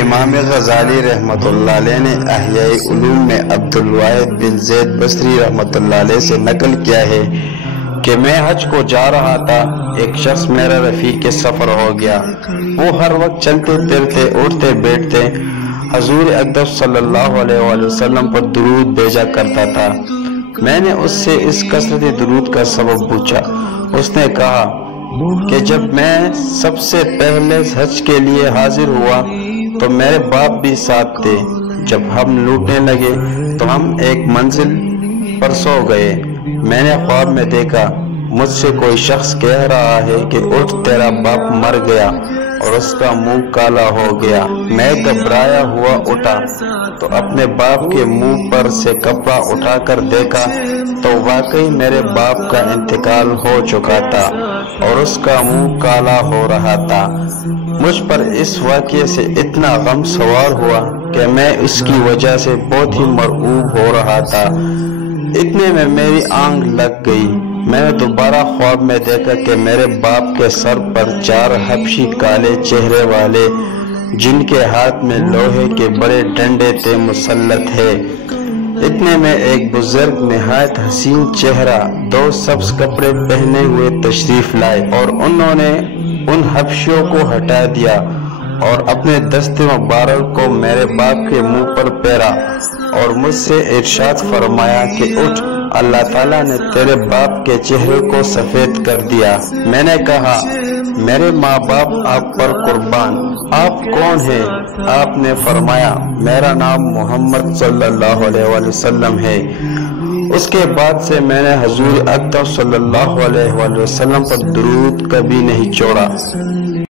امام غزالی رحمۃ اللہ علیہ نے احیاء علوم میں عبدالواحد بن زید بصری رحمۃ اللہ علیہ سے نقل کیا ہے کہ میں حج کو جا رہا تھا، ایک شخص میرا رفیق سفر ہو گیا۔ وہ ہر وقت چلتے پھرتے اٹھتے بیٹھتے حضور اقدس صلی اللہ علیہ وآلہ وسلم پر درود بھیجا کرتا تھا۔ میں نے اس سے اس کثرت درود کا سبب پوچھا۔ اس نے کہا کہ جب میں سب سے پہلے حج کے لیے حاضر ہوا تو میرے باپ بھی ساتھ تھے۔ جب ہم لوٹنے لگے تو ہم ایک منزل پر سو گئے۔ میں نے خواب میں دیکھا مجھ سے کوئی شخص کہہ رہا ہے کہ اٹھ، تیرا باپ مر گیا اور اس کا منہ کالا ہو گیا۔ میں گھبرایا ہوا اٹھا تو اپنے باپ کے منہ پر سے کپڑا اٹھا کر دیکھا تو واقعی میرے باپ کا انتقال ہو چکا تھا اور اس کا منہ کالا ہو رہا تھا۔ مجھ پر اس واقعے سے اتنا غم سوار ہوا کہ میں اس کی وجہ سے بہت ہی مرعوب ہو رہا تھا۔ اتنے میں میری آنکھ لگ گئی۔ میں نے دوبارہ خواب میں دیکھا کہ میرے باپ کے سر پر 4 حبشی کالے چہرے والے، جن کے ہاتھ میں لوہے کے بڑے ڈنڈے تھے، مسلط ہے۔ اتنے میں ایک بزرگ نہایت حسین چہرہ 2 سبز کپڑے پہنے ہوئے تشریف لائے اور انہوں نے ان حبشیوں کو ہٹا دیا اور اپنے دست مبارک کو میرے باپ کے منہ پر پھیرا اور مجھ سے ارشاد فرمایا کہ اٹھ، اللہ تعالیٰ نے تیرے باپ کے چہرے کو سفید کر دیا۔ میں نے کہا میرے ماں باپ آپ پر قربان، آپ کون ہیں؟ آپ نے فرمایا میرا نام محمد صلی اللہ علیہ وآلہ وسلم ہے۔ اس کے بعد سے میں نے حضور اقدس صلی اللہ علیہ وآلہ وسلم پر درود کبھی نہیں چھوڑا۔